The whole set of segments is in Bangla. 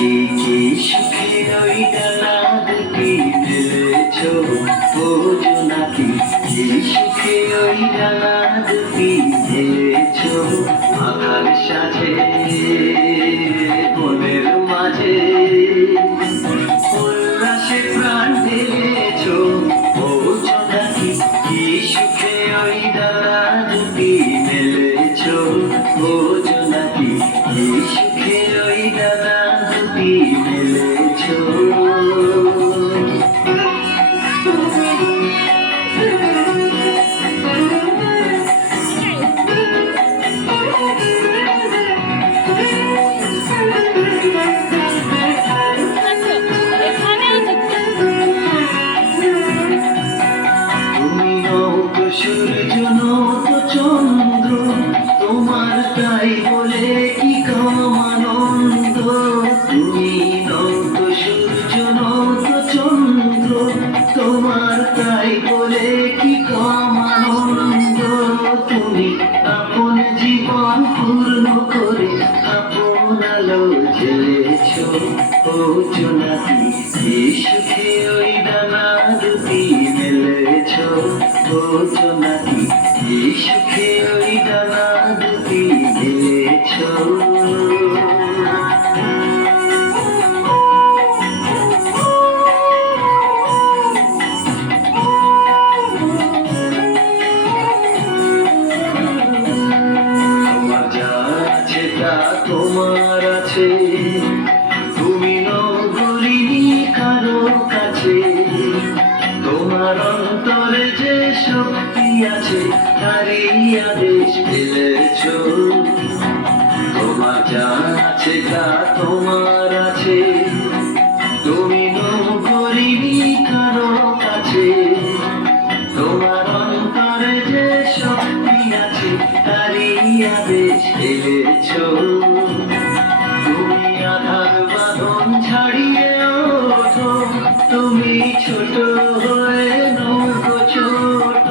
কি কি সুখে ওই ডানা দুটি মেলেছো ও জোনাকি, কি সুখে ওই ডানা দুটি মেলেছো আধার সাজে বনের মাঝে উল্লাসে প্রাণ ঢেলেছো ও জোনাকি, কি সুখে ওই ডানা দুটি মেলেছো ও জোনাকি, কি সুখে ওই ডানা দুটি মেলেছো। তুমি নত সূর্য নত চন্দ্র, তোমার তাই বলে কি কম আনন্দ। তুমি নত সূর্য নত চন্দ্র, তোমার তাই বলে কি কম আনন্দ। তুমি আপন জীবন পূর্ণ করে আপন আলো জ্বেলেছো ও জোনাকি, কি সুখে ওই ডানা দুটি মেলেছো ও জোনাকি, কি সুখে ওই ডানা দুটি মেলেছো। তোমার যা আছে তা তোমার আছে, তুমি নগরিনী কারো কাছে। তোমার অন্তরে যে শক্তি আছে তারই আদেশ পেলেছো। তোমার যা আছে তা তোমার আছে, তুমি নগরিনী কারো কাছে। তোমার অন্তরে যে শক্তি আছে তারই আদেশ পেলেছো। তুমি আধার বাঁধন ছাড়িয়ে ওঠো, তুমি ছোট হয়ে নৌকো ছোট।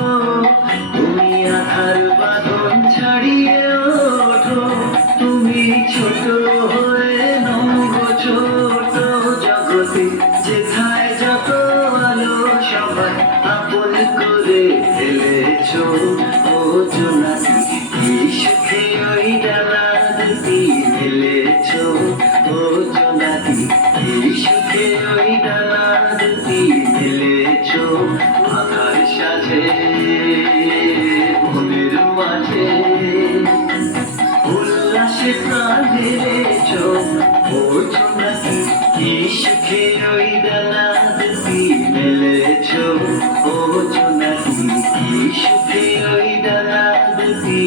তুমি আধার বাঁধন ছাড়িয়ে ওঠো, তুমি ছোট হয়ে নৌকো ছোট। জগতে যেথায় যত আলো সবাই আপন করে ফেলেছো ও জোনাকি, কি সুখে ওই ডানা দুটি মেলেছো ও জোনাকি, কি সুখে ওই ডানা দুটি মেলেছো আধার সাজে বনের মাঝে উল্লাসে প্রাণ ঢেলেছো ও জোনাকি, কি সুখে ওই ডানা দুটি মেলেছো ও জোনাকি, কি সুখে ওই ডানা দুটি